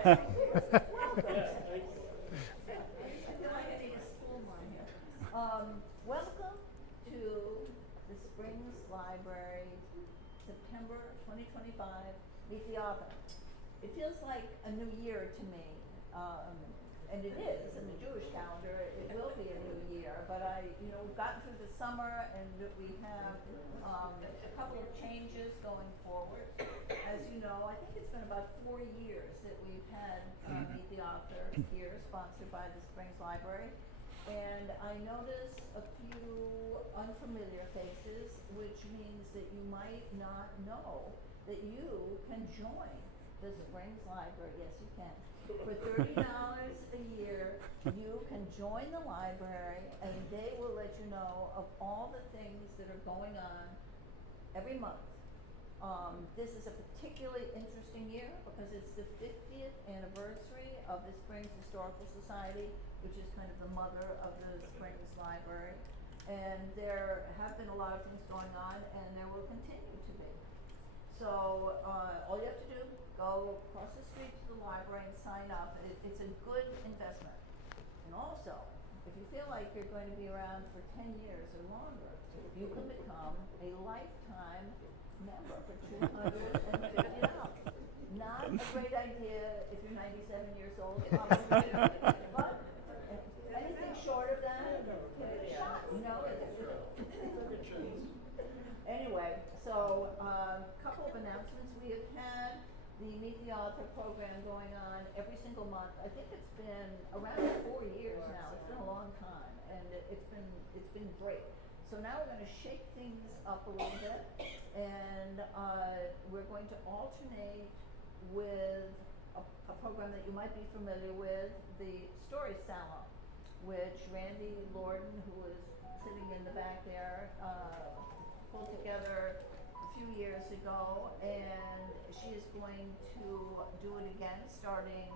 Welcome to the Springs Library, September 2025, Meet the Author. It feels like a new year to me, and it is, in the Jewish calendar, it will be a new year, but we've gotten through the summer and we have a couple of changes going forward. As you know, I think it's been about 4 years that we've had Meet the Author here, sponsored by the Springs Library. And I notice a few unfamiliar faces, which means that you might not know that you can join the Springs Library. Yes, you can. For $30 a year, you can join the library, and they will let you know of all the things that are going on every month. This is a particularly interesting year because it's the 50th anniversary of the Springs Historical Society, which is kind of the mother of the Springs Library. And there have been a lot of things going on, and there will continue to be. So all you have to do, go across the street to the library and sign up. It's a good investment. And also, if you feel like you're going to be around for 10 years or longer, you can become a lifetime member for $250. Not a great idea if you're 97 years old, probably, but anything short of that, give it a shot, Anyway, so a couple of announcements. We have had the Meet the Author program going on every single month. I think it's been around 4 years now. It's been a long time, and it's been great. So now we're going to shake things up a little bit, and we're going to alternate with a program that you might be familiar with, the Story Salon, which Randy Lorden, who was sitting in the back there, pulled together a few years ago, and she is going to do it again starting,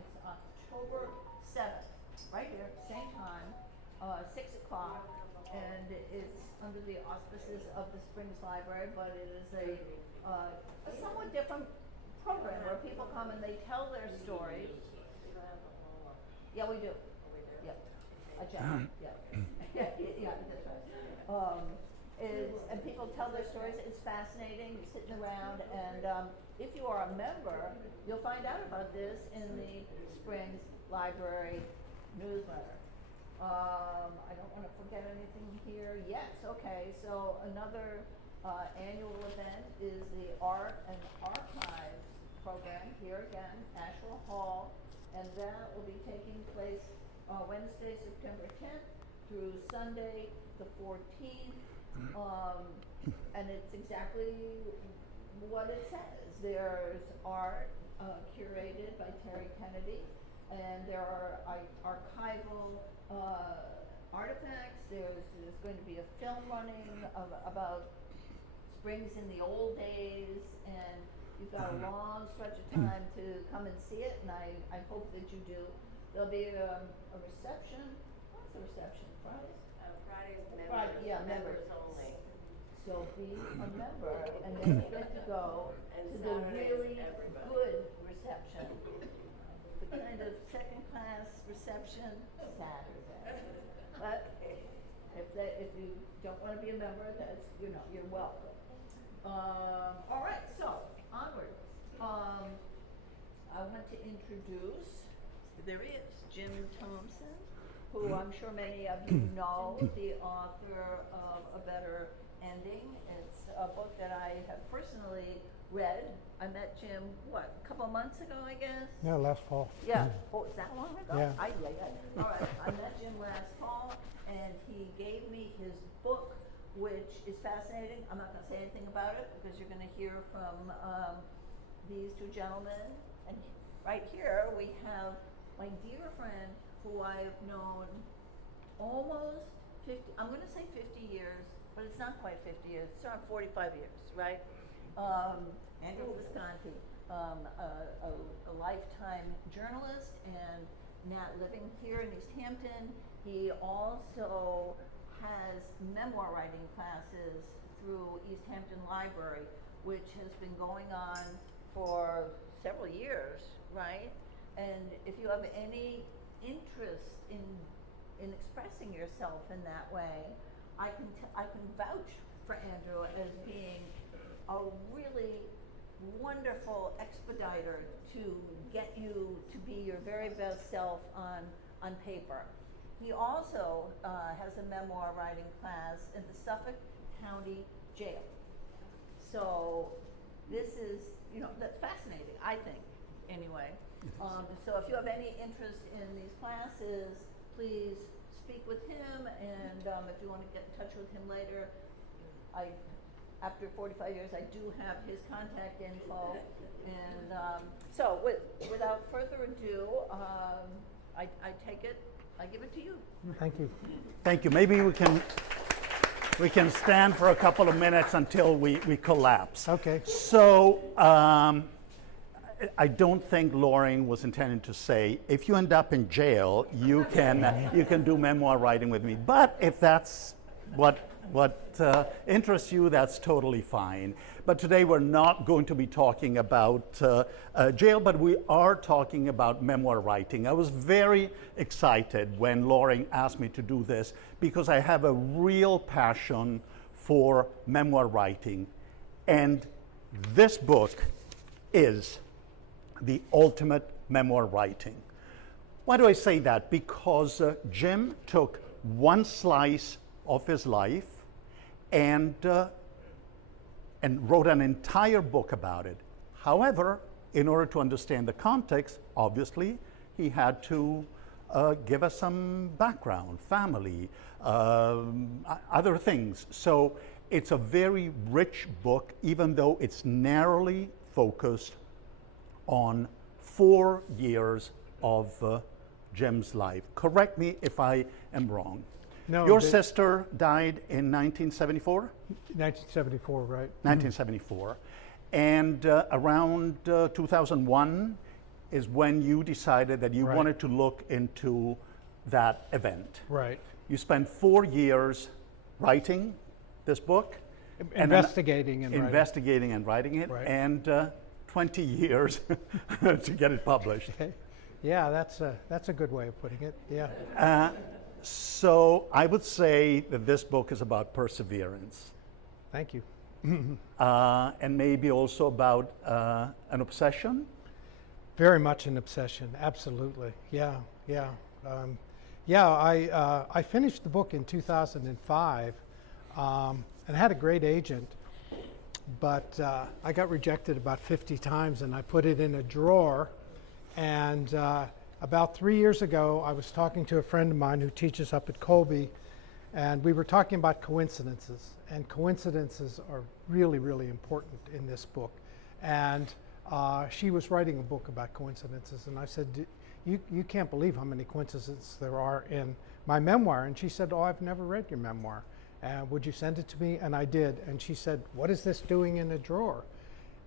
it's October 7th, right here, same time, 6 o'clock, and it's under the auspices of the Springs Library, but it is a somewhat different program where people come and they tell their stories. Yeah, we do. Yeah, a gem. Yeah, that's right. And people tell their stories. It's fascinating. You're sitting around, and if you are a member, you'll find out about this in the Springs Library newsletter. I don't want to forget anything here. Yes, okay. So another annual event is the Art and Archives program here again, Ashawagh Hall, and that will be taking place Wednesday, September 10th through Sunday, the 14th. And it's exactly what it says. There's art curated by Terry Kennedy, and there are archival artifacts. There's going to be a film running about Springs in the old days, and you've got a long stretch of time to come and see it, and I hope that you do. There'll be a reception. What's the reception? Fridays? Fridays, members only. So be a member, and then you get to go to the really good reception. The kind of second-class reception Saturday. But if you don't want to be a member, that's you're welcome. All right, so onward. I want to introduce. There is James Thomson, who I'm sure many of you know, the author of A Better Ending. It's a book that I have personally read. I met Jim, a couple of months ago, I guess? Yeah, last fall. Yeah. Oh, is that long ago? Yeah. All right. I met Jim last fall, and he gave me his book, which is fascinating. I'm not going to say anything about it because you're going to hear from these two gentlemen. And right here we have my dear friend who I've known almost 50, I'm going to say 50 years, but it's not quite 50 years. It's around 45 years, right? Andrew Visconti, a lifetime journalist and now living here in East Hampton. He also has memoir writing classes through East Hampton Library, which has been going on for several years, right? And if you have any interest in expressing yourself in that way, I can vouch for Andrew as being a really wonderful expediter to get you to be your very best self on paper. He also has a memoir writing class in the Suffolk County Jail. So this is, that's fascinating, I think, anyway. So if you have any interest in these classes, please speak with him, and if you want to get in touch with him later, after 45 years, I do have his contact info. And so without further ado, I take it, I give it to you. Thank you. Thank you. Maybe we can stand for a couple of minutes until we collapse. Okay. So I don't think Loring was intending to say, if you end up in jail, you can do memoir writing with me. But if that's what interests you, that's totally fine. But today we're not going to be talking about jail, but we are talking about memoir writing. I was very excited when Loring asked me to do this because I have a real passion for memoir writing. And this book is the ultimate memoir writing. Why do I say that? Because Jim took one slice of his life and wrote an entire book about it. However, in order to understand the context, obviously, he had to give us some background, family, other things. So it's a very rich book, even though it's narrowly focused on 4 years of Jim's life. Correct me if I am wrong. No, Your sister died in 1974? 1974, right? 1974. And around 2001 is when you decided that you Right. wanted to look into that event. Right. You spent 4 years writing this book. Investigating and writing. Investigating and writing it, Right. and 20 years to get it published. Okay. Yeah, that's a good way of putting it. Yeah. So I would say that this book is about perseverance. Thank you. And maybe also about an obsession. Very much an obsession. Absolutely. Yeah. Yeah. I finished the book in 2005 and had a great agent, but I got rejected about 50 times, and I put it in a drawer. And about 3 years ago, I was talking to a friend of mine who teaches up at Colby, and we were talking about coincidences. And coincidences are really, really important in this book. And she was writing a book about coincidences, and I said, you can't believe how many coincidences there are in my memoir. And she said, oh, I've never read your memoir. Would you send it to me? And I did. And she said, what is this doing in a drawer?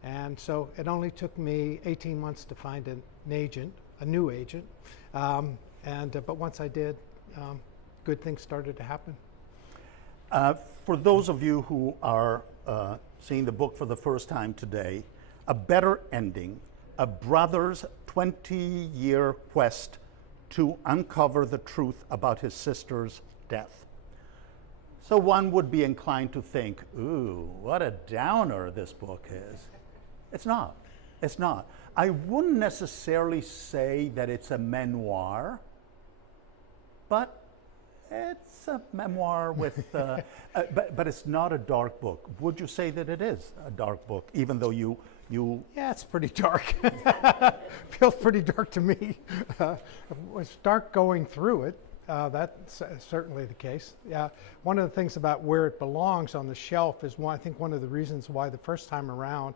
And so it only took me 18 months to find an agent, a new agent. But once I did, good things started to happen. For those of you who are seeing the book for the first time today, A Better Ending, a brother's 20-year quest to uncover the truth about his sister's death. So one would be inclined to think, ooh, what a downer this book is. It's not. It's not. I wouldn't necessarily say that it's a memoir, but it's a memoir with, but it's not a dark book. Would you say that it is a dark book, even though you Yeah, it's pretty dark. Feels pretty dark to me. It was dark going through it. That's certainly the case. Yeah, one of the things about where it belongs on the shelf is I think one of the reasons why the first time around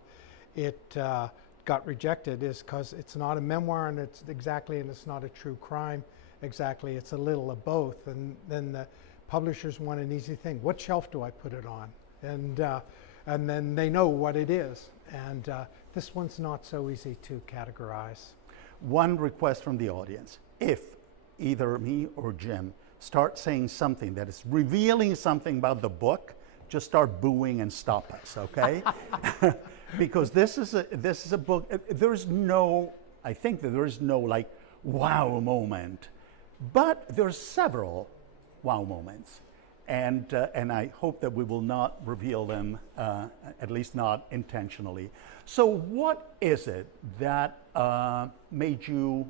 it got rejected is because it's not a memoir, and it's not a true crime exactly. It's a little of both, and then the publishers want an easy thing. What shelf do I put it on? And then they know what it is. And this one's not so easy to categorize. One request from the audience: if either me or Jim start saying something that is revealing something about the book, just start booing and stop us, okay? because this is a book. There is no, I think that there is no like wow moment, but there are several wow moments, and I hope that we will not reveal them, at least not intentionally. So, what is it that made you,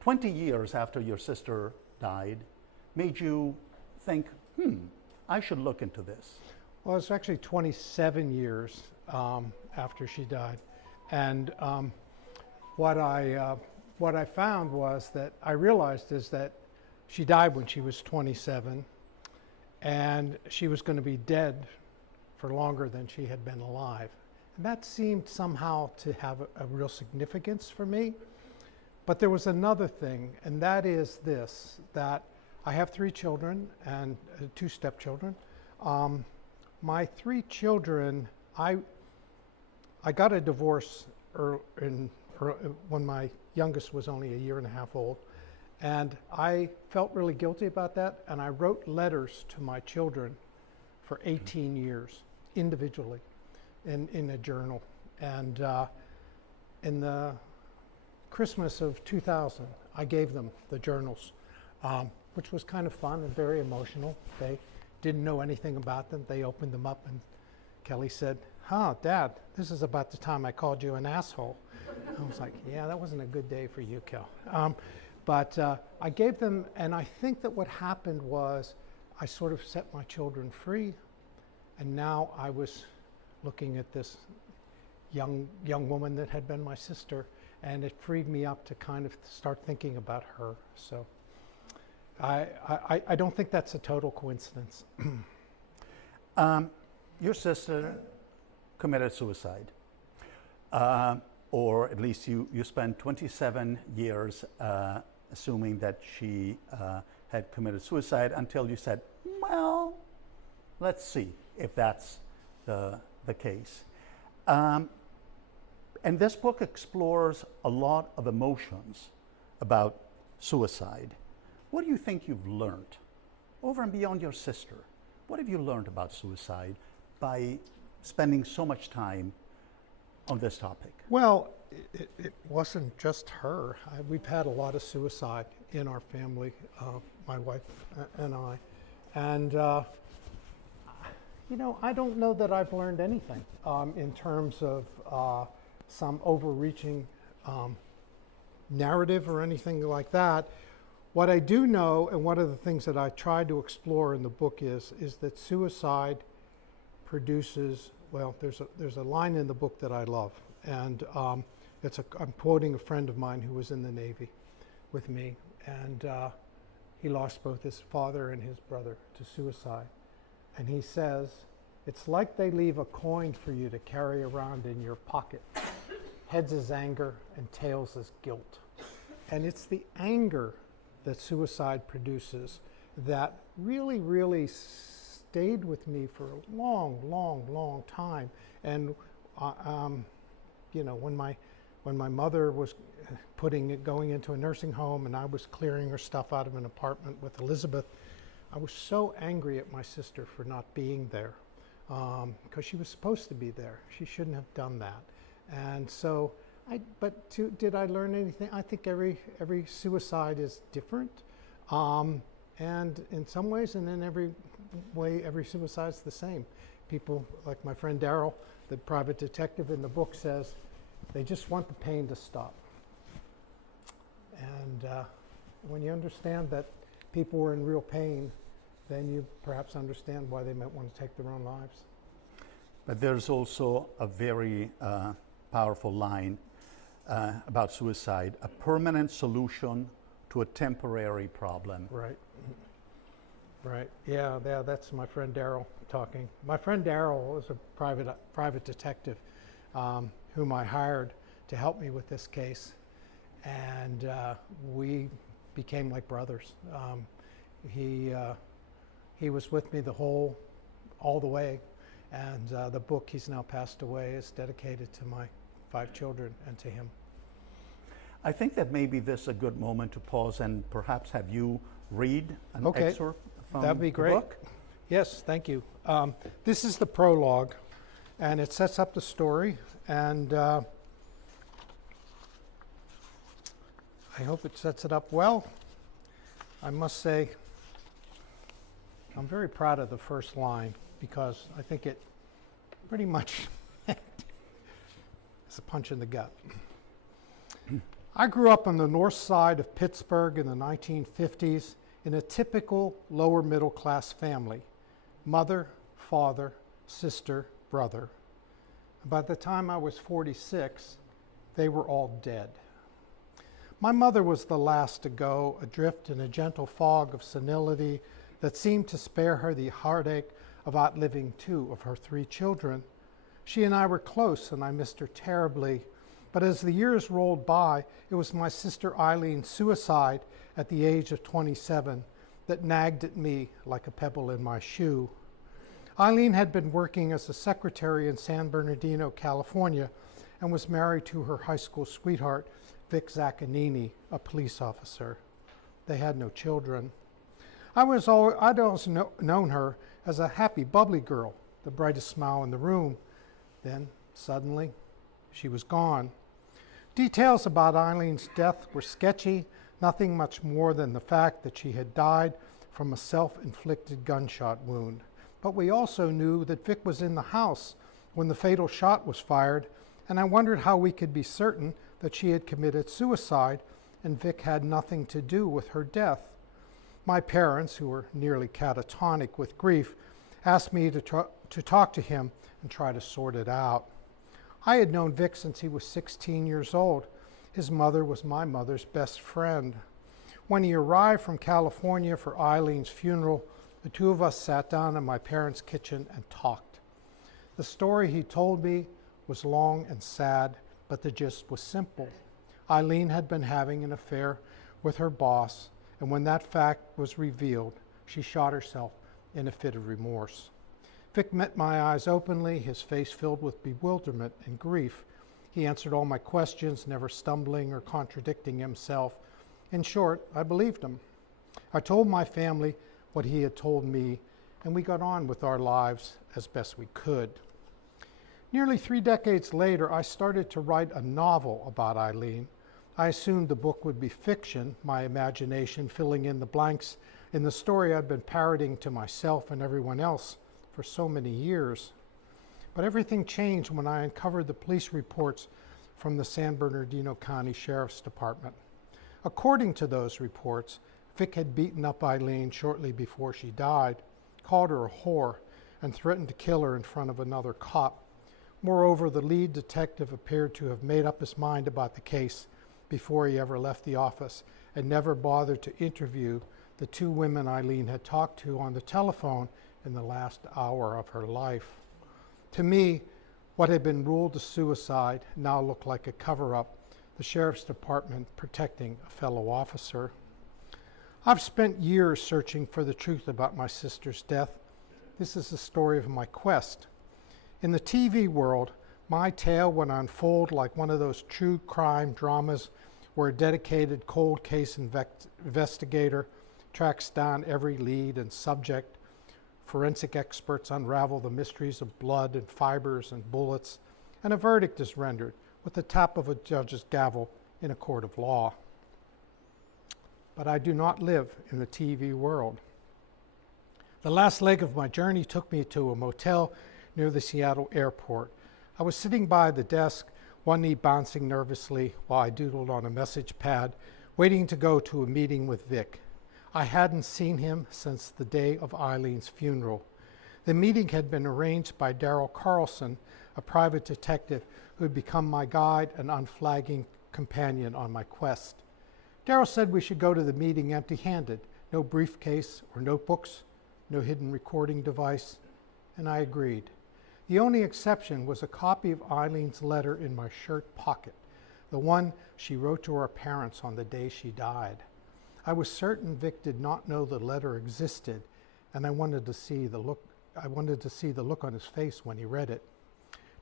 20 years after your sister died, made you think, I should look into this? Well, it's actually 27 years after she died, and what I found was that I realized is that she died when she was 27, and she was going to be dead for longer than she had been alive. And that seemed somehow to have a real significance for me. But there was another thing, and that is this, that I have 3 children and 2 stepchildren. My 3 children, I got a divorce when my youngest was only a year and a half old, and I felt really guilty about that, and I wrote letters to my children for 18 years individually in a journal. And in the Christmas of 2000, I gave them the journals, which was kind of fun and very emotional. They didn't know anything about them. They opened them up, and Kelly said, Dad, this is about the time I called you an asshole. I was like, yeah, that wasn't a good day for you, Kel. But I gave them, and I think that what happened was I sort of set my children free, and now I was looking at this young woman that had been my sister, and it freed me up to kind of start thinking about her. So I don't think that's a total coincidence. Your sister committed suicide, or at least you spent 27 years assuming that she had committed suicide until you said, well, let's see if that's the case. And this book explores a lot of emotions about suicide. What do you think you've learned over and beyond your sister? What have you learned about suicide by spending so much time on this topic? Well, it wasn't just her. We've had a lot of suicide in our family, my wife and I. And, I don't know that I've learned anything in terms of some overreaching narrative or anything like that. What I do know, and one of the things that I tried to explore in the book is that suicide produces, well, there's a line in the book that I love, and I'm quoting a friend of mine who was in the Navy with me, and he lost both his father and his brother to suicide. And he says, it's like they leave a coin for you to carry around in your pocket. Heads is anger and tails is guilt. And it's the anger that suicide produces that really, really stayed with me for a long, long, long time. And when my mother was going into a nursing home, and I was clearing her stuff out of an apartment with Elizabeth, I was so angry at my sister for not being there, because she was supposed to be there. She shouldn't have done that. And so, did I learn anything? I think every suicide is different, and in some ways, and in every way, every suicide is the same. People, like my friend Daryl, the private detective in the book, says, they just want the pain to stop. And when you understand that people were in real pain, then you perhaps understand why they might want to take their own lives. But there's also a very powerful line about suicide, a permanent solution to a temporary problem. Right. Right. Yeah, that's my friend Daryl talking. My friend Daryl was a private detective whom I hired to help me with this case, and we became like brothers. He was with me all the way, and the book, he's now passed away, is dedicated to my 5 children and to him. I think that maybe this is a good moment to pause and perhaps have you read an excerpt from That'd be great. the book. Yes, thank you. This is the prologue, and it sets up the story, and I hope it sets it up well. I must say, I'm very proud of the first line because I think it pretty much is a punch in the gut. I grew up on the north side of Pittsburgh in the 1950s in a typical lower middle class family. Mother, father, sister, brother. By the time I was 46, they were all dead. My mother was the last to go, adrift in a gentle fog of senility that seemed to spare her the heartache of outliving 2 of her 3 children. She and I were close, and I missed her terribly. But as the years rolled by, it was my sister Eileen's suicide at the age of 27 that nagged at me like a pebble in my shoe. Eileen had been working as a secretary in San Bernardino, California, and was married to her high school sweetheart, Vic Zaccanini, a police officer. They had no children. I'd always known her as a happy, bubbly girl, the brightest smile in the room. Then, suddenly, she was gone. Details about Eileen's death were sketchy, nothing much more than the fact that she had died from a self-inflicted gunshot wound. But we also knew that Vic was in the house when the fatal shot was fired, and I wondered how we could be certain that she had committed suicide and Vic had nothing to do with her death. My parents, who were nearly catatonic with grief, asked me to talk to him and try to sort it out. I had known Vic since he was 16 years old. His mother was my mother's best friend. When he arrived from California for Eileen's funeral, the 2 of us sat down in my parents' kitchen and talked. The story he told me was long and sad, but the gist was simple. Eileen had been having an affair with her boss, and when that fact was revealed, she shot herself in a fit of remorse. Vic met my eyes openly, his face filled with bewilderment and grief. He answered all my questions, never stumbling or contradicting himself. In short, I believed him. I told my family what he had told me, and we got on with our lives as best we could. Nearly 3 decades later, I started to write a novel about Eileen. I assumed the book would be fiction, my imagination filling in the blanks in the story I'd been parroting to myself and everyone else for so many years. But everything changed when I uncovered the police reports from the San Bernardino County Sheriff's Department. According to those reports, Vic had beaten up Eileen shortly before she died, called her a whore, and threatened to kill her in front of another cop. Moreover, the lead detective appeared to have made up his mind about the case before he ever left the office and never bothered to interview the 2 women Eileen had talked to on the telephone in the last hour of her life. To me, what had been ruled a suicide now looked like a cover-up, the Sheriff's Department protecting a fellow officer. I've spent years searching for the truth about my sister's death. This is the story of my quest. In the TV world, my tale would unfold like one of those true crime dramas where a dedicated cold case investigator tracks down every lead and subject. Forensic experts unravel the mysteries of blood and fibers and bullets, and a verdict is rendered with the tap of a judge's gavel in a court of law. But I do not live in the TV world. The last leg of my journey took me to a motel near the Seattle airport. I was sitting by the desk, one knee bouncing nervously while I doodled on a message pad, waiting to go to a meeting with Vic. I hadn't seen him since the day of Eileen's funeral. The meeting had been arranged by Darrell Carlson, a private detective who had become my guide and unflagging companion on my quest. Darrell said we should go to the meeting empty-handed, no briefcase or notebooks, no hidden recording device, and I agreed. The only exception was a copy of Eileen's letter in my shirt pocket, the one she wrote to our parents on the day she died. I was certain Vic did not know the letter existed, and I wanted to see the look on his face when he read it.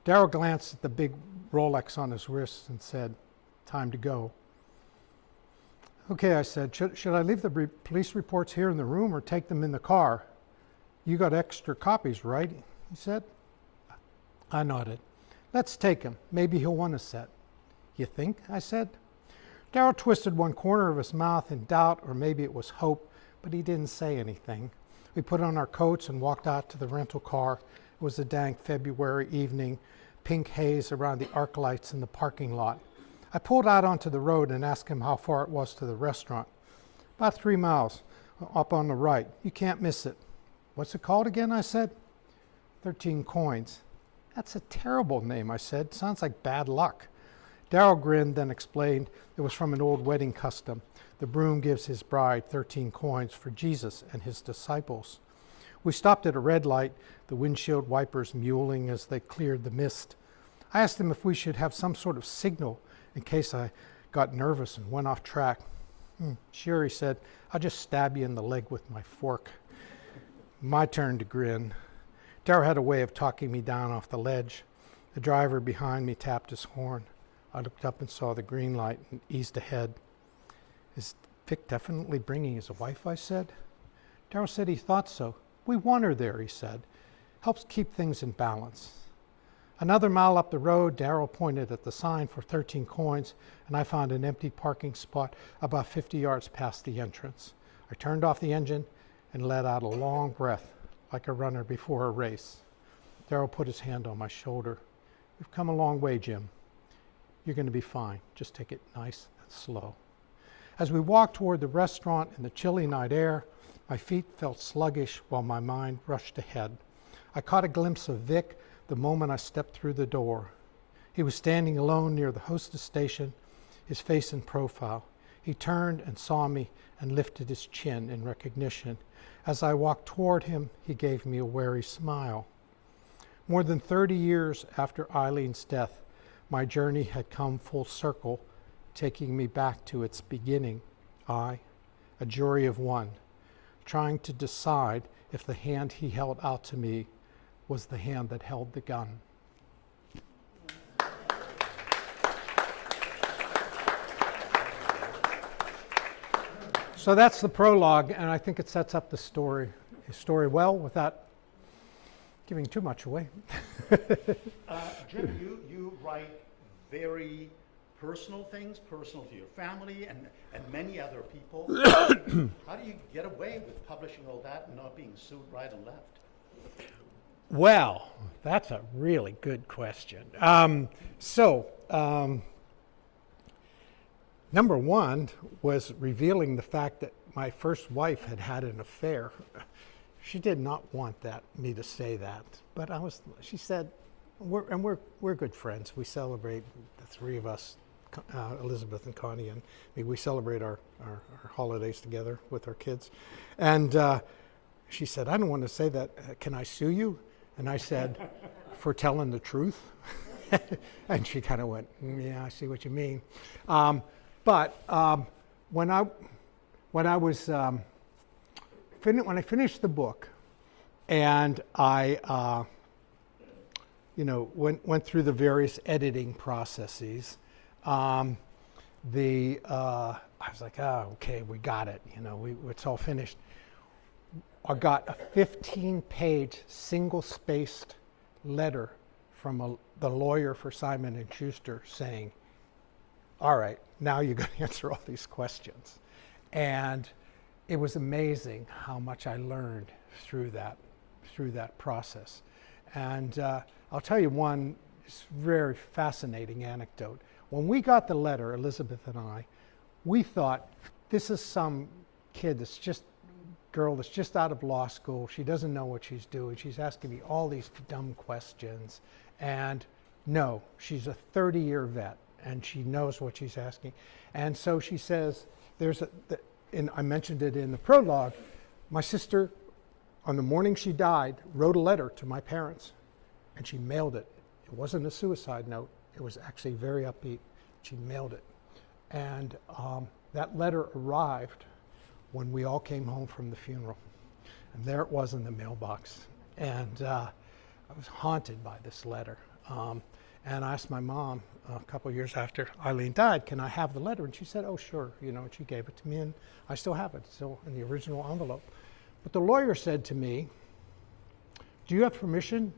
Darrell glanced at the big Rolex on his wrist and said, "Time to go." "Okay," I said, should I leave the police reports here in the room or take them in the car?" "You got extra copies, right?" he said. I nodded. Let's take him. Maybe he'll want a set. You think? I said. Darrell twisted one corner of his mouth in doubt, or maybe it was hope, but he didn't say anything. We put on our coats and walked out to the rental car. It was a dank February evening, pink haze around the arc lights in the parking lot. I pulled out onto the road and asked him how far it was to the restaurant. About 3 miles, up on the right. You can't miss it. What's it called again? I said. 13 Coins. That's a terrible name, I said. Sounds like bad luck. Darrell grinned, then explained it was from an old wedding custom. The groom gives his bride 13 coins for Jesus and his disciples. We stopped at a red light, the windshield wipers mewling as they cleared the mist. I asked him if we should have some sort of signal in case I got nervous and went off track. Sure, he said. I'll just stab you in the leg with my fork. My turn to grin. Darrell had a way of talking me down off the ledge. The driver behind me tapped his horn. I looked up and saw the green light and eased ahead. Is Vic definitely bringing his wife? I said. Darrell said he thought so. We want her there, he said. Helps keep things in balance. Another mile up the road, Darrell pointed at the sign for 13 coins, and I found an empty parking spot about 50 yards past the entrance. I turned off the engine and let out a long breath, like a runner before a race. Darrell put his hand on my shoulder. We've come a long way, Jim. You're going to be fine. Just take it nice and slow. As we walked toward the restaurant in the chilly night air, my feet felt sluggish while my mind rushed ahead. I caught a glimpse of Vic the moment I stepped through the door. He was standing alone near the hostess station, his face in profile. He turned and saw me and lifted his chin in recognition. As I walked toward him, he gave me a wary smile. More than 30 years after Eileen's death, my journey had come full circle, taking me back to its beginning. I, a jury of one, trying to decide if the hand he held out to me was the hand that held the gun. So that's the prologue, and I think it sets up the story well without giving too much away. Jim, you write very personal things, personal to your family and many other people. How do you get away with publishing all that and not being sued right and left? Well, that's a really good question. Number one was revealing the fact that my first wife had had an affair. She did not want me to say that, but she said, we're good friends. We celebrate, the three of us, Elizabeth and Connie and me, we celebrate our holidays together with our kids. And she said, I don't want to say that. Can I sue you? And I said, for telling the truth? And she kind of went, yeah, I see what you mean. But when I finished the book, and I, went through the various editing processes, I was like, oh, okay, we got it. It's all finished. I got a 15-page, single-spaced letter from the lawyer for Simon & Schuster saying, all right, now you're going to answer all these questions. And it was amazing how much I learned through that process. And I'll tell you one very fascinating anecdote. When we got the letter, Elizabeth and I, we thought, this is some girl that's just out of law school. She doesn't know what she's doing. She's asking me all these dumb questions. And no, she's a 30-year vet, and she knows what she's asking. And so she says, and I mentioned it in the prologue, my sister, on the morning she died, wrote a letter to my parents, and she mailed it. It wasn't a suicide note. It was actually very upbeat. She mailed it. And that letter arrived when we all came home from the funeral. And there it was in the mailbox. And I was haunted by this letter. And I asked my mom a couple of years after Eileen died, can I have the letter? And she said, oh, sure. And she gave it to me, and I still have it, still in the original envelope. But the lawyer said to me, do you have permission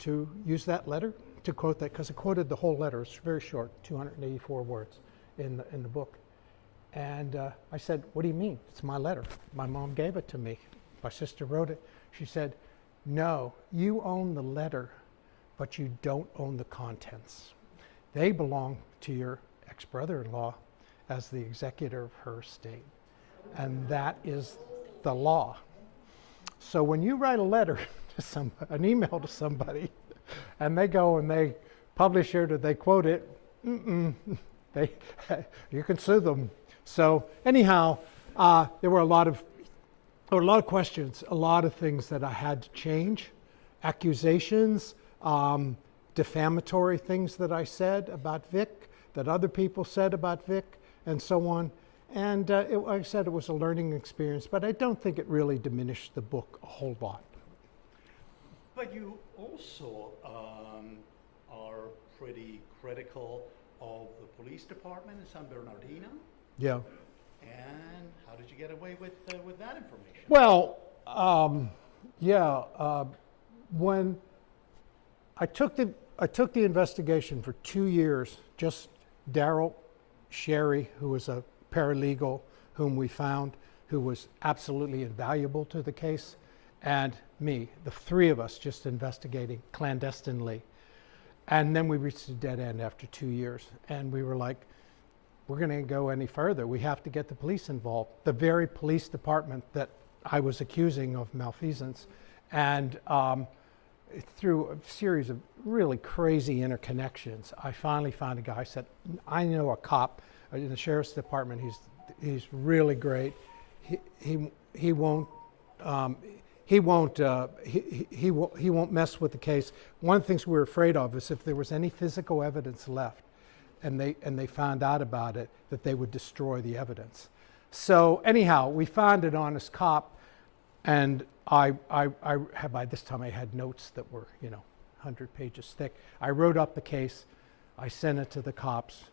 to use that letter, to quote that, because I quoted the whole letter. It's very short, 284 words in the book. And I said, what do you mean? It's my letter. My mom gave it to me. My sister wrote it. She said, no, you own the letter, but you don't own the contents. They belong to your ex-brother-in-law as the executor of her estate. And that is the law. So when you write a letter to an email to somebody, and they go and they publish it or they quote it, you can sue them. So anyhow, there were a lot of questions, a lot of things that I had to change, accusations, defamatory things that I said about Vic, that other people said about Vic, and so on. And like I said, it was a learning experience, but I don't think it really diminished the book a whole lot. But you also are pretty critical of the police department in San Bernardino. Yeah. And how did you get away with that information? Well, when I took the investigation for 2 years, just Daryl, Sherry, who was a paralegal whom we found, who was absolutely invaluable to the case, and me, the three of us just investigating clandestinely. And then we reached a dead end after 2 years, and we were like, we're going to go any further. We have to get the police involved. The very police department that I was accusing of malfeasance. And through a series of really crazy interconnections, I finally found a guy. I said, I know a cop in the sheriff's department. He's really great. He won't mess with the case. One of the things we were afraid of is if there was any physical evidence left, and they found out about it, that they would destroy the evidence. So anyhow, we found an honest cop, and I had, by this time I had notes that were 100 pages thick. I wrote up the case, I sent it to the cops,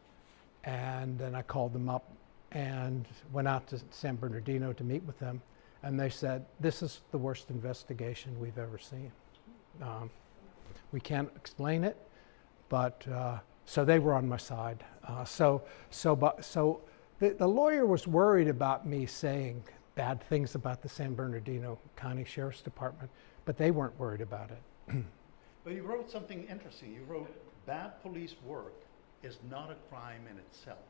and then I called them up and went out to San Bernardino to meet with them, and they said, this is the worst investigation we've ever seen. We can't explain it, but so they were on my side. So the lawyer was worried about me saying bad things about the San Bernardino County Sheriff's Department, but they weren't worried about it. But you wrote something interesting. You wrote, bad police work is not a crime in itself.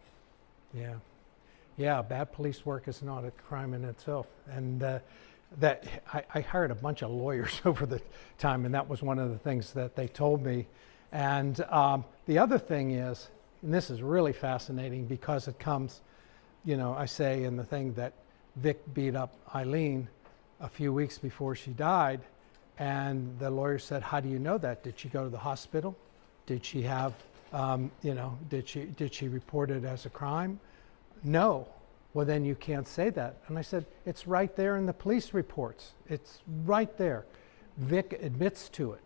Yeah, bad police work is not a crime in itself. And that I hired a bunch of lawyers over the time, and that was one of the things that they told me. And the other thing is, and this is really fascinating because it comes, I say in the thing that Vic beat up Eileen a few weeks before she died, and the lawyer said, how do you know that? Did she go to the hospital? Did she have, did she report it as a crime? No. Well, then you can't say that. And I said, it's right there in the police reports. It's right there. Vic admits to it.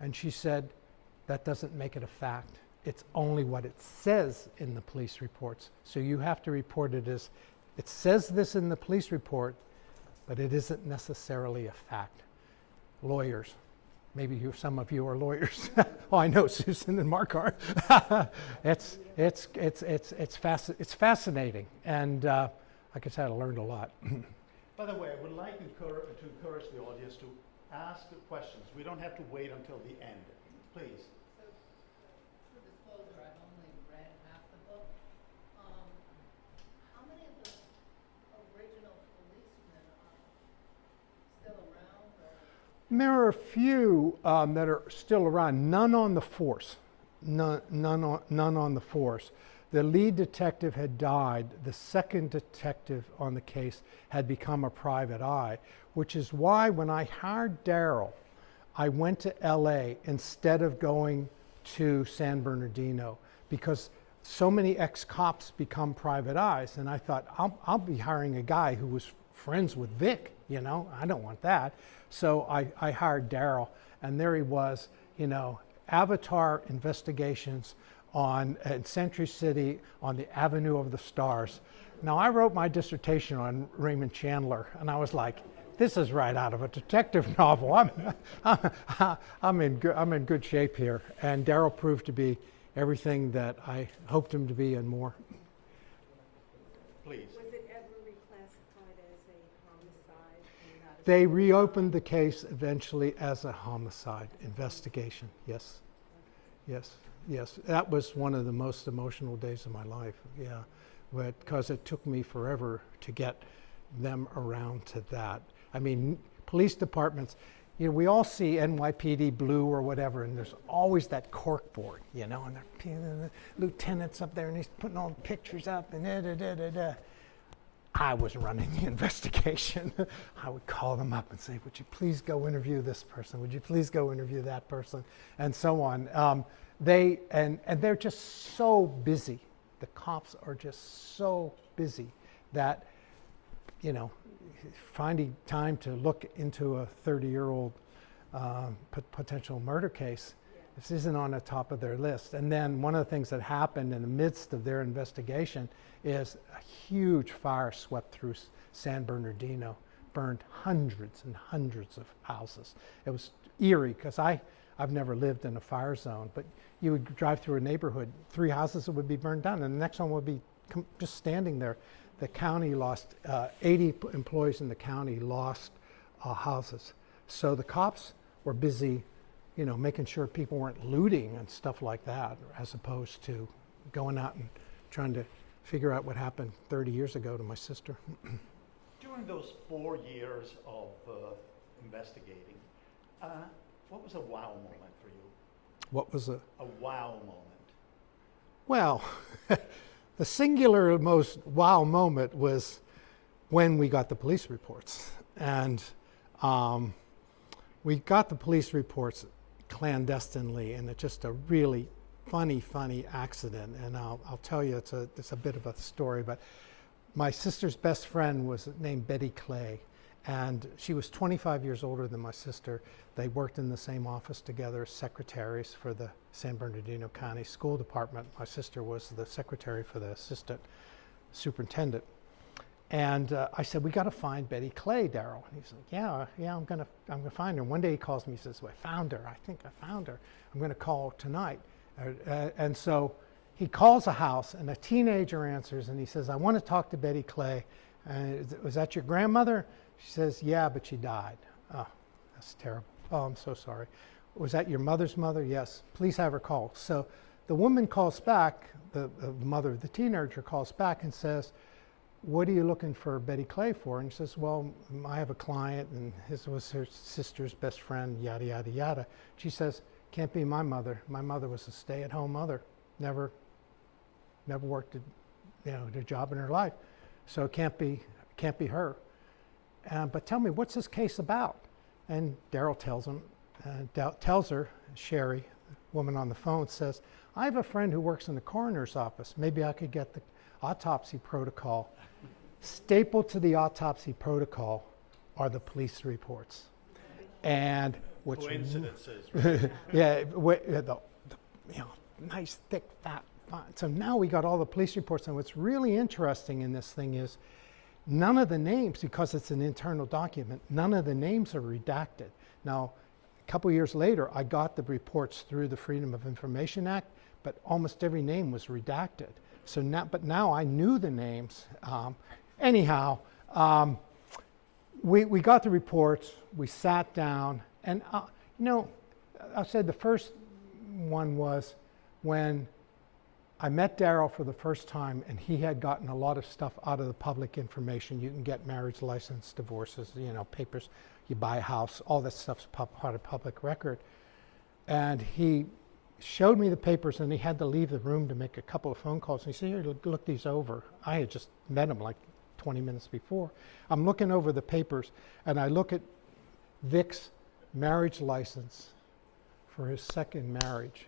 And she said, that doesn't make it a fact. It's only what it says in the police reports. So you have to report it as, it says this in the police report, but it isn't necessarily a fact. Lawyers, maybe some of you are lawyers. Oh, I know Susan and Mark are. It's fascinating, and like I said, I learned a lot. By the way, I would like to encourage the audience to ask the questions. We don't have to wait until the end. Please. So, for disclosure, I've only read half the book. How many of the original policemen are still around? There are a few that are still around, none on the force. None on the force. The lead detective had died. The second detective on the case had become a private eye, which is why when I hired Daryl, I went to LA instead of going to San Bernardino, because so many ex-cops become private eyes, and I thought, I'll be hiring a guy who was friends with Vic, I don't want that. So I hired Daryl, and there he was, Avatar investigations in Century City on the Avenue of the Stars. Now, I wrote my dissertation on Raymond Chandler, and I was like, this is right out of a detective novel. I'm in good shape here. And Daryl proved to be everything that I hoped him to be and more. Please. Was it ever reclassified as a homicide and not a... They reopened the case eventually as a homicide investigation. Yes. Yes. Yes. That was one of the most emotional days of my life. Yeah. Because it took me forever to get them around to that. I mean, police departments, you know, we all see NYPD Blue or whatever, and there's always that cork board, you know, and the lieutenant's up there and he's putting all the pictures up and da. I was running the investigation. I would call them up and say, would you please go interview this person? Would you please go interview that person? And so on. They're just so busy. The cops are just so busy that, you know, finding time to look into a 30-year-old potential murder case, this isn't on the top of their list. And then one of the things that happened in the midst of their investigation is a huge fire swept through San Bernardino, burned hundreds and hundreds of houses. It was eerie because I've never lived in a fire zone, but you would drive through a neighborhood, 3 houses that would be burned down, and the next one would be just standing there. The county lost, 80 employees in the county lost houses. So the cops were busy, you know, making sure people weren't looting and stuff like that, as opposed to going out and trying to figure out what happened 30 years ago to my sister. During those 4 years of investigating, what was a wow moment for you? What was A wow moment. Well, the singular most wow moment was when we got the police reports. And we got the police reports clandestinely, and it's just a really funny accident. And I'll tell you, it's a bit of a story, but my sister's best friend was named Betty Clay, and she was 25 years older than my sister. They worked in the same office together, secretaries for the San Bernardino County School Department. My sister was the secretary for the assistant superintendent. And I said, we got to find Betty Clay, Daryl. And he's like, yeah, I'm gonna find her. And one day he calls me, he says, well, I found her. I think I found her. I'm gonna call tonight. And so he calls a house, and a teenager answers, and he says, I want to talk to Betty Clay. Was that your grandmother? She says, yeah, but she died. Oh, that's terrible. Oh, I'm so sorry. Was that your mother's mother? Yes. Please have her call. So the woman calls back, the mother of the teenager calls back and says, what are you looking for Betty Clay for? And she says, well, I have a client, and his was her sister's best friend, yada, yada, yada. She says, can't be my mother. My mother was a stay-at-home mother. Never worked a job in her life. So it can't be her. But tell me, what's this case about? And Daryl tells her, Sherry, the woman on the phone, says, I have a friend who works in the coroner's office. Maybe I could get the autopsy protocol. Stapled to the autopsy protocol are the police reports. And what's coincidences. yeah, nice, thick, fat font. So now we got all the police reports, and what's really interesting in this thing is none of the names, because it's an internal document, none of the names are redacted. Now, a couple years later, I got the reports through the Freedom of Information Act, but almost every name was redacted. So now I knew the names. Anyhow, we got the reports, we sat down, and I said the first one was when I met Daryl for the first time, and he had gotten a lot of stuff out of the public information. You can get marriage license, divorces, papers, you buy a house, all that stuff's part of public record. And he showed me the papers, and he had to leave the room to make a couple of phone calls. And he said, here, look these over. I had just met him like 20 minutes before. I'm looking over the papers, and I look at Vic's marriage license for his second marriage,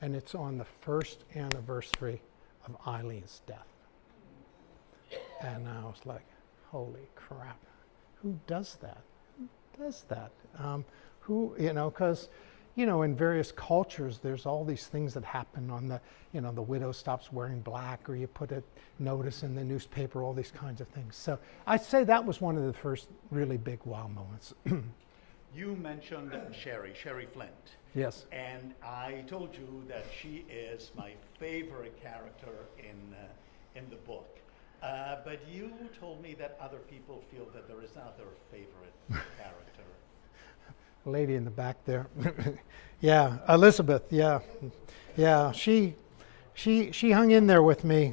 and it's on the first anniversary of Eileen's death. And I was like, holy crap, who does that? Who does that? Because, in various cultures, there's all these things that happen on the widow stops wearing black, or you put a notice in the newspaper, all these kinds of things. So I'd say that was one of the first really big wow moments. You mentioned Sherry Flint. Yes. And I told you that she is my favorite character in the book. But you told me that other people feel that there is another favorite character. Lady in the back there. Yeah, Elizabeth. Yeah, yeah. She hung in there with me.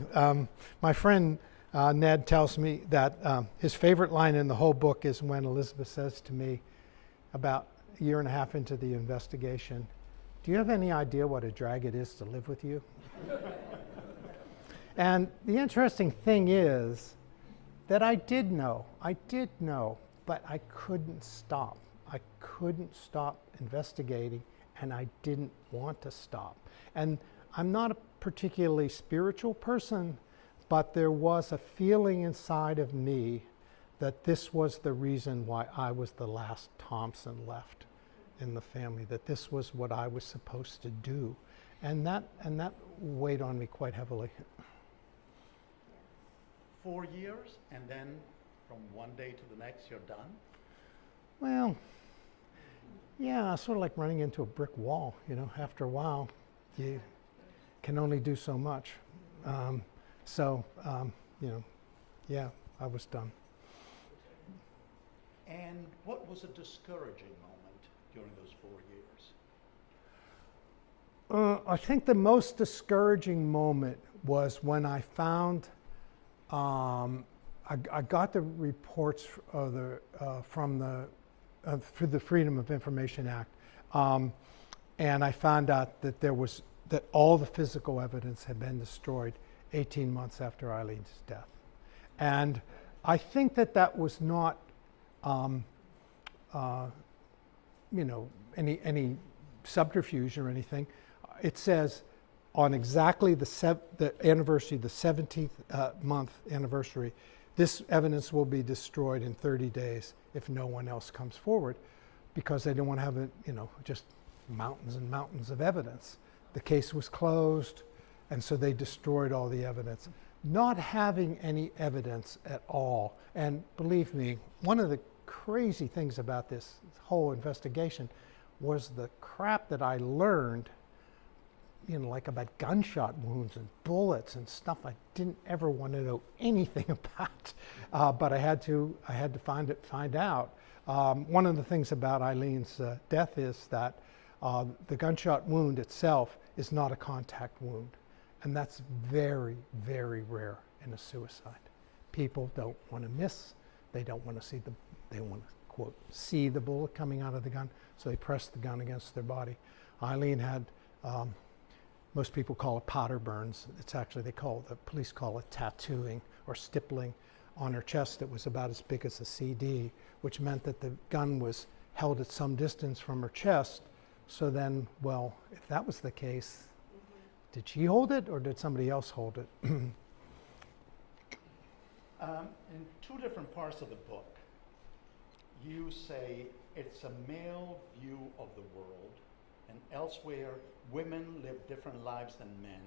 My friend Ned tells me that his favorite line in the whole book is when Elizabeth says to me, about a year and a half into the investigation, "Do you have any idea what a drag it is to live with you?" And the interesting thing is that I did know, but I couldn't stop. I couldn't stop investigating, and I didn't want to stop. And I'm not a particularly spiritual person, but there was a feeling inside of me that this was the reason why I was the last Thomson left in the family, that this was what I was supposed to do. And that weighed on me quite heavily. 4 years, and then from one day to the next, you're done? Well, yeah, sort of like running into a brick wall. After a while, you can only do so much. Yeah, I was done. And what was a discouraging moment during those 4 years? I think the most discouraging moment was when I found I got the reports of through the Freedom of Information Act, and I found out that that all the physical evidence had been destroyed 18 months after Eileen's death, and I think that was not any subterfuge or anything. It says on exactly the anniversary, the 17th month anniversary, this evidence will be destroyed in 30 days if no one else comes forward, because they don't want to have just mountains and mountains of evidence. The case was closed, and so they destroyed all the evidence. Not having any evidence at all, and believe me, one of the crazy things about this whole investigation was the crap that I learned, like about gunshot wounds and bullets and stuff I didn't ever want to know anything about, but I had to find out. One of the things about Eileen's death is that the gunshot wound itself is not a contact wound, and that's very, very rare in a suicide. People don't want to miss. They don't want to see they want to, quote, see the bullet coming out of the gun, so they press the gun against their body. Eileen had, most people call it powder burns. It's actually, the police call it tattooing or stippling on her chest that was about as big as a CD, which meant that the gun was held at some distance from her chest. So then, well, if that was the case, did she hold it or did somebody else hold it? In two different parts of the book, you say it's a male view of the world, and elsewhere, women live different lives than men.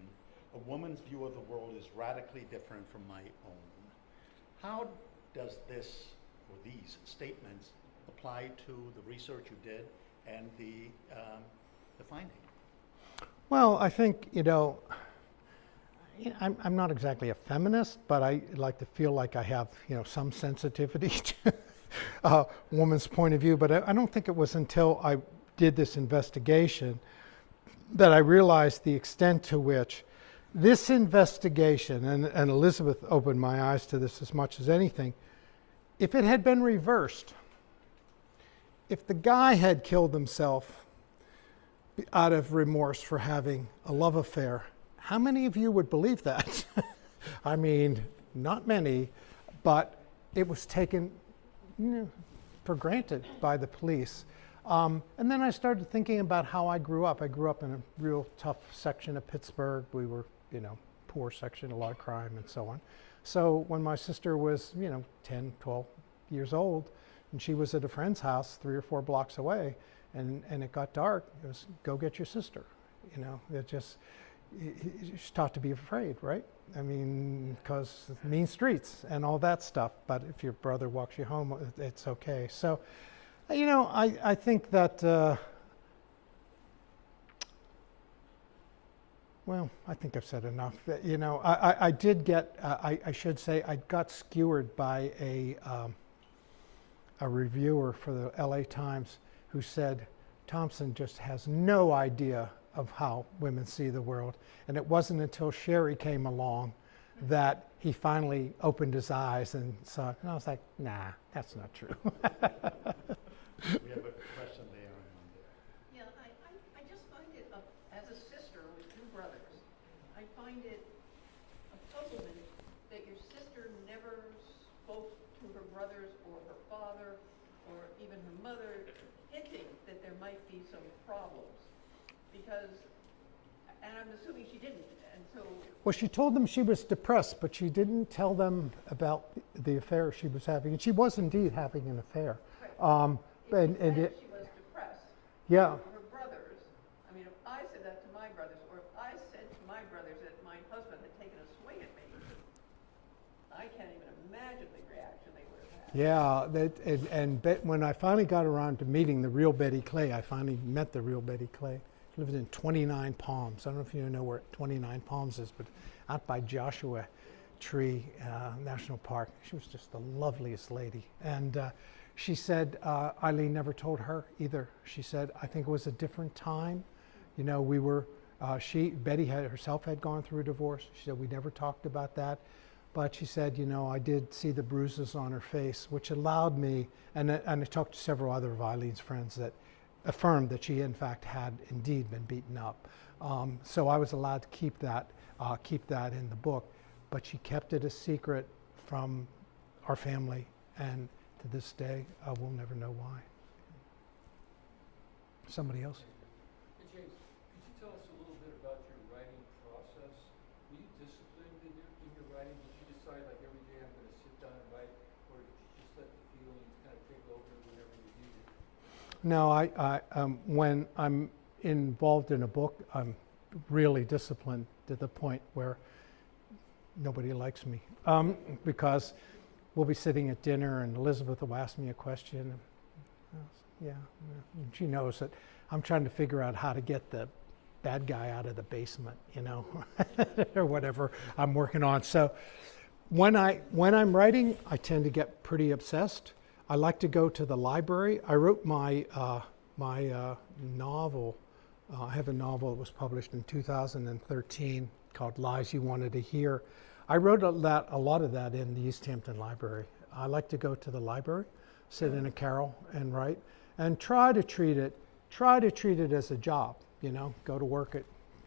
A woman's view of the world is radically different from my own. How does this, or these statements, apply to the research you did and the finding? Well, I think, I'm not exactly a feminist, but I like to feel like I have, some sensitivity to a woman's point of view. But I don't think it was until I did this investigation that I realized the extent to which this investigation, and Elizabeth opened my eyes to this as much as anything, if it had been reversed, if the guy had killed himself out of remorse for having a love affair, how many of you would believe that? I mean, not many, but it was taken for granted by the police. And then I started thinking about how I grew up. I grew up in a real tough section of Pittsburgh. We were, poor section, a lot of crime and so on. So when my sister was, 10, 12 years old, and she was at a friend's house 3 or 4 blocks away, and it got dark, it was go get your sister. You know, it just, you're taught to be afraid, right? I mean, because mean streets and all that stuff. But if your brother walks you home, it's okay. So, you know, I think that, well, I think I've said enough. You know, I did get, I should say, I got skewered by a reviewer for the LA Times who said, Thomson just has no idea of how women see the world. And it wasn't until Sherry came along that he finally opened his eyes and saw it. And I was like, nah, that's not true. We have a question there and there. Yeah, I just find it, as a sister with two brothers, I find it a puzzlement that your sister never spoke to her brothers or her father or even her mother, hinting that there might be some problems. Because, and I'm assuming she didn't, and so. Well, she told them she was depressed, but she didn't tell them about the affair she was having. And she was indeed having an affair. Right. And If she was depressed. Yeah. Her brothers, I mean, if I said that to my brothers, or if I said to my brothers that my husband had taken a swing at me, I can't even imagine the reaction they would have had. Yeah, when I finally got around to meeting the real Betty Clay, I finally met the real Betty Clay. She lived in 29 Palms. I don't know if you know where 29 Palms is, but out by Joshua Tree National Park. She was just the loveliest lady. And she said, Eileen never told her either. She said, I think it was a different time. You know, we were, Betty herself had gone through a divorce. She said, we never talked about that. But she said, you know, I did see the bruises on her face, which allowed me, and I talked to several other of Eileen's friends that affirmed that she in fact had indeed been beaten up. So I was allowed to keep that in the book, but she kept it a secret from our family, and to this day, we'll never know why. Somebody else? Hey James, could you tell us a little bit about your writing process? Were you disciplined in your writing? Did you decide like every day I'm going to sit down and write, or did you just let the feelings kind of take over whenever you needed? No, when I'm involved in a book, I'm really disciplined to the point where nobody likes me, because we'll be sitting at dinner and Elizabeth will ask me a question. And, yeah, and she knows that I'm trying to figure out how to get the bad guy out of the basement, you know, or whatever I'm working on. So when I'm writing, I tend to get pretty obsessed. I like to go to the library. I wrote my novel. I have a novel that was published in 2013 called Lies You Wanted to Hear. I wrote a lot of that in the East Hampton Library. I like to go to the library, sit in a carrel and write, and try to treat it as a job. You know, go to work at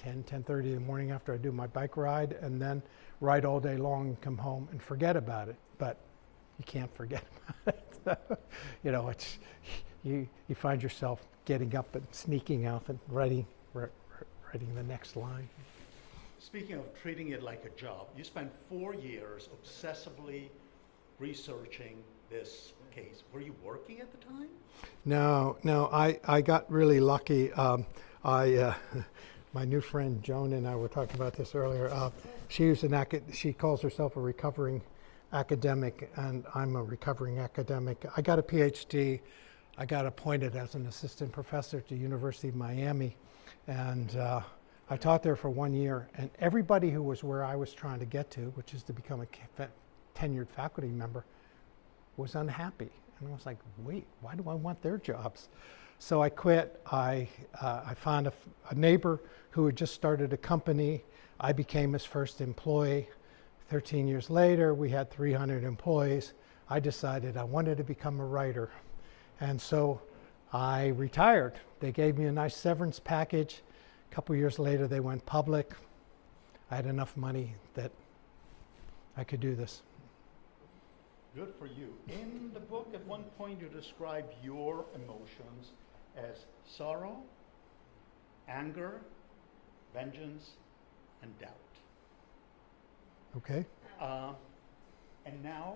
10:30 in the morning after I do my bike ride, and then write all day long and come home and forget about it. But you can't forget about it. You know, it's you find yourself getting up and sneaking out and writing the next line. Speaking of treating it like a job, you spent 4 years obsessively researching this case. Were you working at the time? No, I got really lucky. My new friend Joan and I were talking about this earlier. She calls herself a recovering academic, and I'm a recovering academic. I got a PhD. I got appointed as an assistant professor at the University of Miami, and I taught there for 1 year. And everybody who was where I was trying to get to, which is to become a tenured faculty member, was unhappy. And I was like, wait, why do I want their jobs? So I quit. I found a neighbor who had just started a company. I became his first employee. 13 years later, we had 300 employees. I decided I wanted to become a writer. And so I retired. They gave me a nice severance package. A couple years later, they went public. I had enough money that I could do this. Good for you. In the book, at one point, you describe your emotions as sorrow, anger, vengeance, and doubt. Okay. And now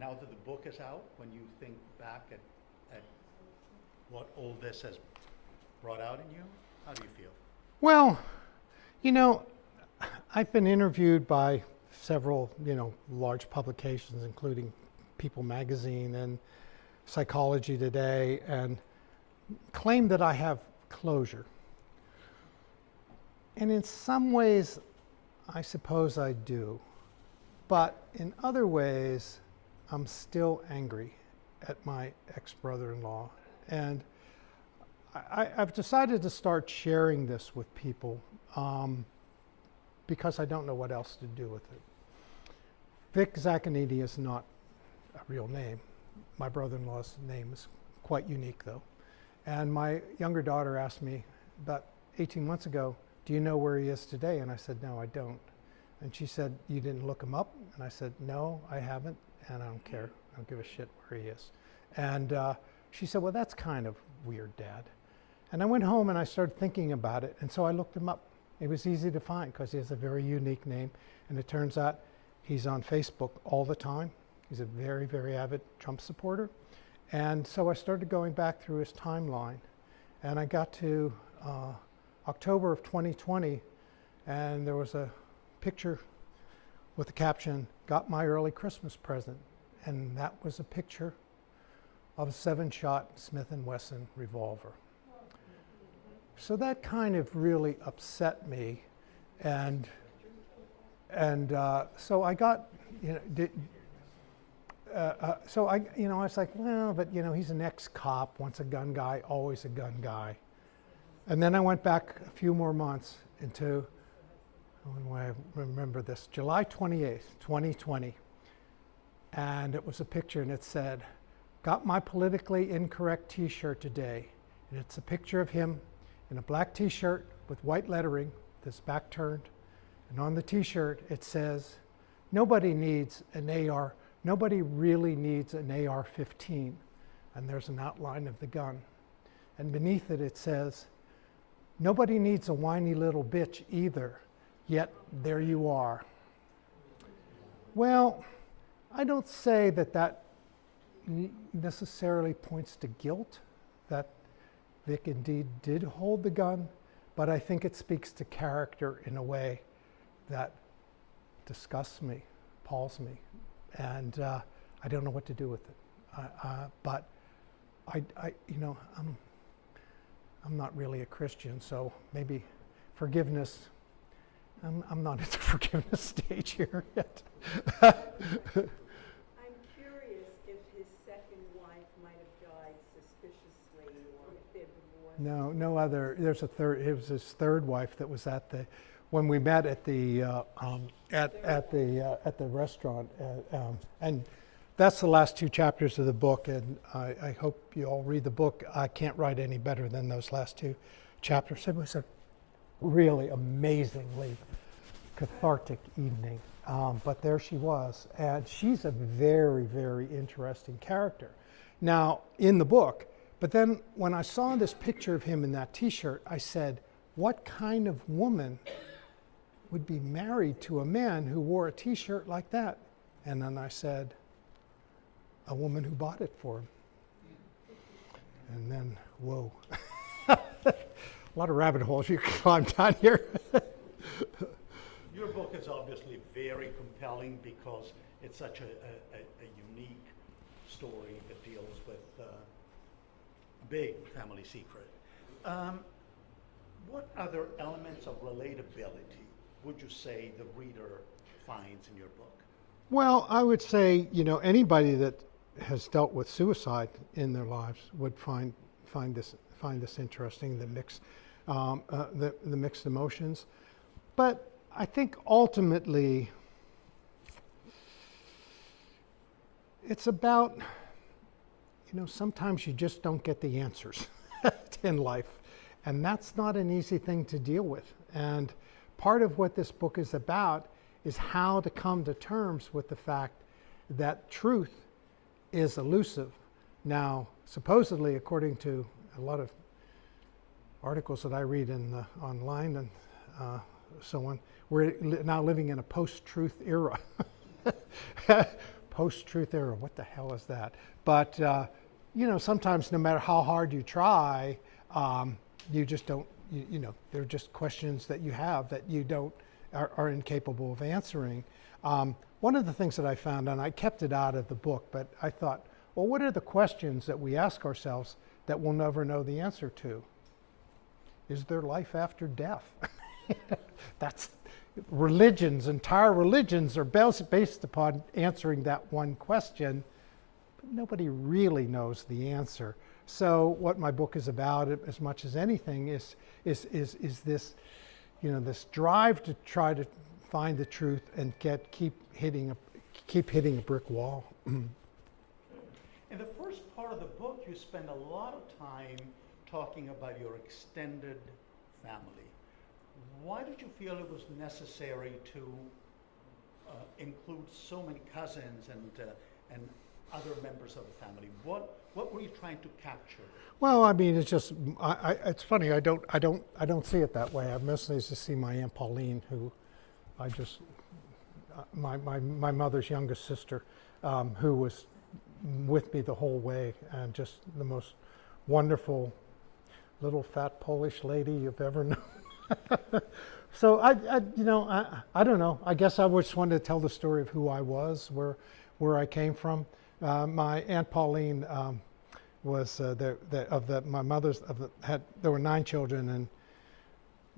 that the book is out, when you think back at what all this has brought out in you? How do you feel? Well, you know, I've been interviewed by several, large publications, including People magazine and Psychology Today, and claim that I have closure. And in some ways, I suppose I do. But in other ways, I'm still angry at my ex-brother-in-law. And I've decided to start sharing this with people because I don't know what else to do with it. Vic Zaccanini is not a real name. My brother-in-law's name is quite unique, though. And my younger daughter asked me about 18 months ago, do you know where he is today? And I said, no, I don't. And she said, you didn't look him up? And I said, no, I haven't, and I don't care. I don't give a shit where he is. And she said, well, that's kind of weird, Dad. And I went home and I started thinking about it, and so I looked him up. It was easy to find because he has a very unique name, and it turns out he's on Facebook all the time. He's a very, very avid Trump supporter. And so I started going back through his timeline, and I got to October of 2020, and there was a picture with the caption, "Got my early Christmas present," and that was a picture of a 7-shot Smith & Wesson revolver. So that kind of really upset me, and so I got, so I was like, well, but he's an ex-cop, once a gun guy, always a gun guy. And then I went back a few more months into, when I remember this, July 28th, 2020. And it was a picture, and it said, "Got my politically incorrect t-shirt today." And it's a picture of him in a black t-shirt with white lettering, with his back turned. And on the t-shirt, it says, "Nobody needs an AR. Nobody really needs an AR-15. And there's an outline of the gun. And beneath it, it says, "Nobody needs a whiny little bitch either, yet there you are." Well, I don't say that that necessarily points to guilt, that Vic indeed did hold the gun, but I think it speaks to character in a way that disgusts me, appalls me, and I don't know what to do with it. But I'm not really a Christian, so maybe forgiveness. I'm not at the forgiveness stage here yet. I'm curious if his second wife might have died suspiciously, or if they're divorced. No other. There's a third. It was his third wife that was at the, when we met at the at the restaurant, and that's the last 2 chapters of the book. And I hope you all read the book. I can't write any better than those last 2 chapters. It was a really amazingly cathartic evening. But there she was, and she's a very, very interesting character. Now, in the book, but then when I saw this picture of him in that t-shirt, I said, what kind of woman would be married to a man who wore a t-shirt like that? And then I said, a woman who bought it for him. And then, whoa. A lot of rabbit holes you can climb down here. Your book is obviously very compelling because it's such a unique story that deals with a big family secret. What other elements of relatability would you say the reader finds in your book? Well, I would say, anybody that has dealt with suicide in their lives would find this interesting, the mixed emotions. But I think ultimately it's about, sometimes you just don't get the answers in life, and that's not an easy thing to deal with. And part of what this book is about is how to come to terms with the fact that truth is elusive. Now, supposedly, according to a lot of articles that I read online and so on, we're now living in a post-truth era. Post-truth era, what the hell is that? But, sometimes no matter how hard you try, you just don't, they're just questions that you have that you are incapable of answering. One of the things that I found, and I kept it out of the book, but I thought, well, what are the questions that we ask ourselves that we'll never know the answer to? Is there life after death? That's entire religions are based upon answering that one question, but nobody really knows the answer. So what my book is about, as much as anything, is this, this drive to try to find the truth and keep hitting a brick wall. In the first part of the book, you spend a lot of time talking about your extended family. Why did you feel it was necessary to include so many cousins and other members of the family? What were you trying to capture? Well, I mean, it's just it's funny. I don't see it that way. I mostly just see my Aunt Pauline, who I just my mother's youngest sister, who was with me the whole way, and just the most wonderful little fat Polish lady you've ever known. So I don't know. I guess I just wanted to tell the story of who I was, where I came from. My Aunt Pauline was my mother's there were 9 children, and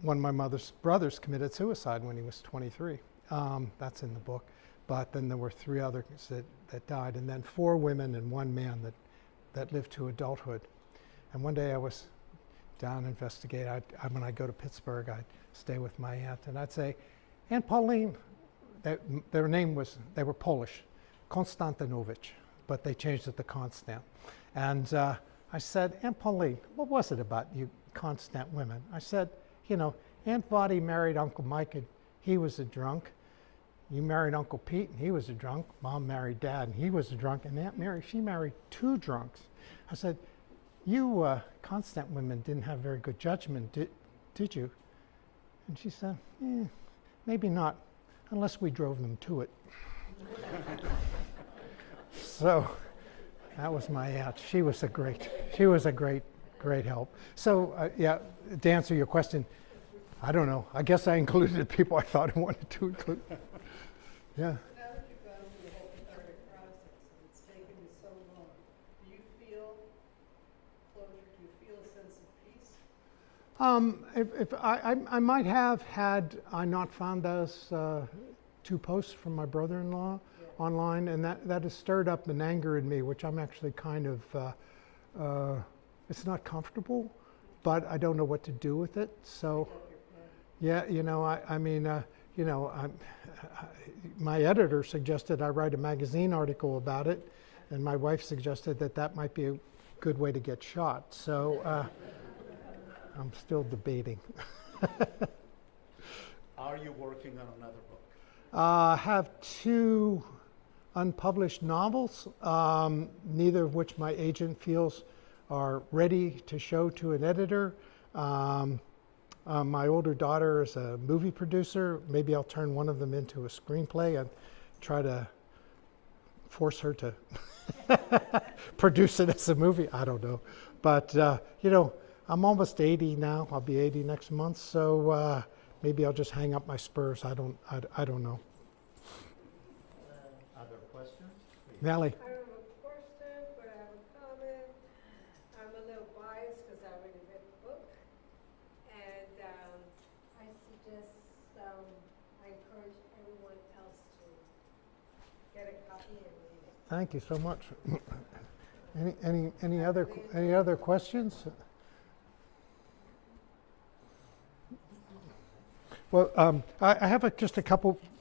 one of my mother's brothers committed suicide when he was 23. That's in the book. But then there were 3 others that died, and then 4 women and 1 man that lived to adulthood. And one day I was down investigating. When I go to Pittsburgh, I'd stay with my aunt, and I'd say, Aunt Pauline, their name was, they were Polish, Konstantinowicz, but they changed it to Constant. And I said, Aunt Pauline, what was it about you Constant women? I said, Aunt Vadi married Uncle Mike, and he was a drunk. You married Uncle Pete, and he was a drunk. Mom married Dad, and he was a drunk. And Aunt Mary, she married 2 drunks. I said, you Constant women didn't have very good judgment, did you? And she said, maybe not, unless we drove them to it. So that was my aunt. She was a great help. So yeah, to answer your question, I don't know. I guess I included the people I thought I wanted to include. Yeah. Now that you've gone through the whole cathartic process, and it's taken you so long, do you feel closure? Do you feel a sense of peace? If I might have, had I not found those 2 posts from my brother-in-law online, and that has stirred up an anger in me, which I'm actually kind of, it's not comfortable, but I don't know what to do with it. So, yeah, my editor suggested I write a magazine article about it, and my wife suggested that might be a good way to get shot. So I'm still debating. Are you working on another book? I have 2 unpublished novels, neither of which my agent feels are ready to show to an editor. My older daughter is a movie producer. Maybe I'll turn one of them into a screenplay and try to force her to produce it as a movie. I don't know. But, I'm almost 80 now. I'll be 80 next month. So maybe I'll just hang up my spurs. I don't know. Other questions? Natalie. I don't have a question, but I have a comment. I'm a little biased because I already read the book. And I suggest, I encourage everyone else to get a copy and read it. Thank you so much. Any other questions? Well, I have just a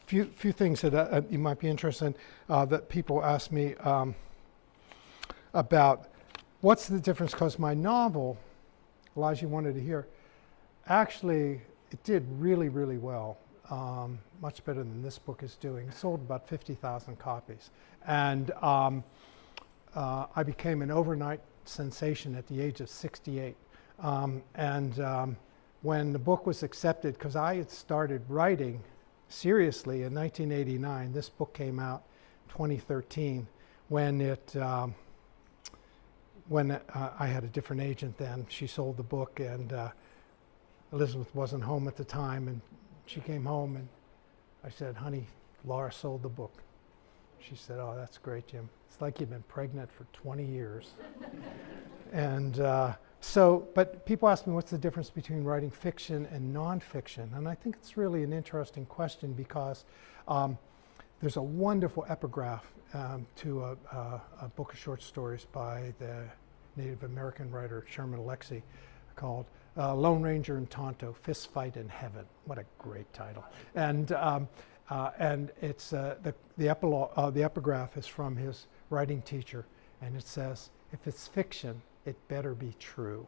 few things that you might be interested in that people ask me about. What's the difference? Because my novel, Elijah wanted to hear, actually it did really, really well, much better than this book is doing. It sold about 50,000 copies, and I became an overnight sensation at the age of 68, when the book was accepted, because I had started writing seriously in 1989. This book came out 2013. When when I had a different agent then. She sold the book, and Elizabeth wasn't home at the time, and she came home, and I said, honey, Laura sold the book. She said, oh, that's great, Jim. It's like you've been pregnant for 20 years. And but people ask me, what's the difference between writing fiction and nonfiction? And I think it's really an interesting question, because there's a wonderful epigraph to a book of short stories by the Native American writer Sherman Alexie called Lone Ranger and Tonto, Fist Fight in Heaven. What a great title. And it's the epigraph is from his writing teacher, and it says, if it's fiction, it better be true.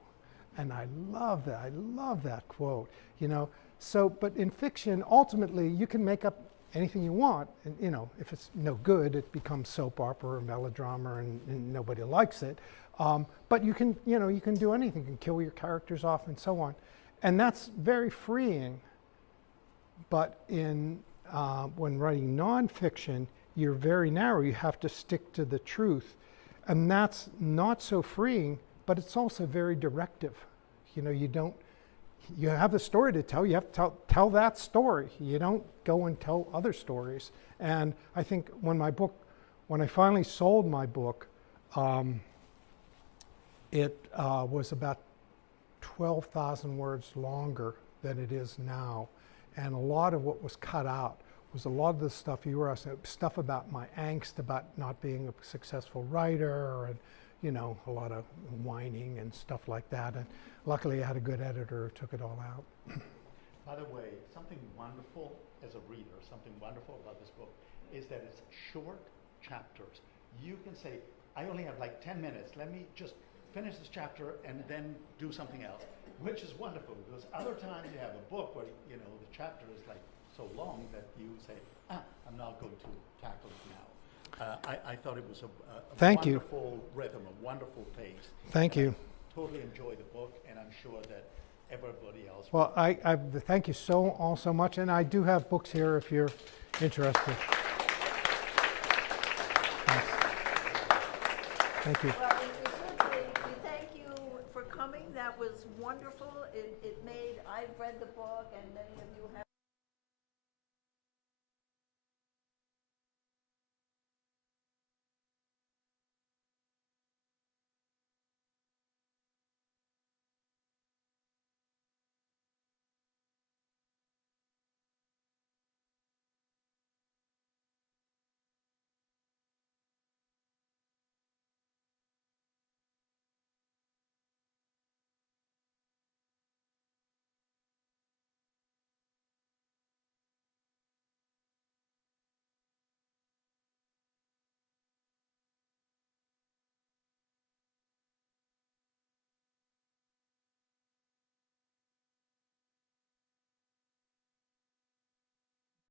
And I love that. I love that quote. You know, so but in fiction, ultimately, you can make up anything you want, and you know, if it's no good, it becomes soap opera or melodrama, and nobody likes it. But you can, you know, you can do anything. You can kill your characters off and so on, and that's very freeing. But in when writing nonfiction, you're very narrow. You have to stick to the truth, and that's not so freeing. But it's also very directive. You know, you have a story to tell. You have to tell that story. You don't go and tell other stories. And I think when I finally sold my book, it was about 12,000 words longer than it is now. And a lot of what was cut out was a lot of the stuff you were asking, stuff about my angst about not being a successful writer, and you know, a lot of whining and stuff like that. And luckily I had a good editor who took it all out. By the way, something wonderful as a reader, something wonderful about this book is that it's short chapters. You can say, I only have like 10 minutes. Let me just finish this chapter and then do something else, which is wonderful, because other times you have a book where, you know, the chapter is like so long that you say, I'm not going to tackle it now. I thought it was a Thank you. wonderful rhythm, a wonderful pace. Thank you. I totally enjoy the book, and I'm sure that everybody else will. Well, I thank you all so much, and I do have books here if you're interested. Thanks. Thank you. Well, we thank you for coming. That was wonderful. It made, I've read the book.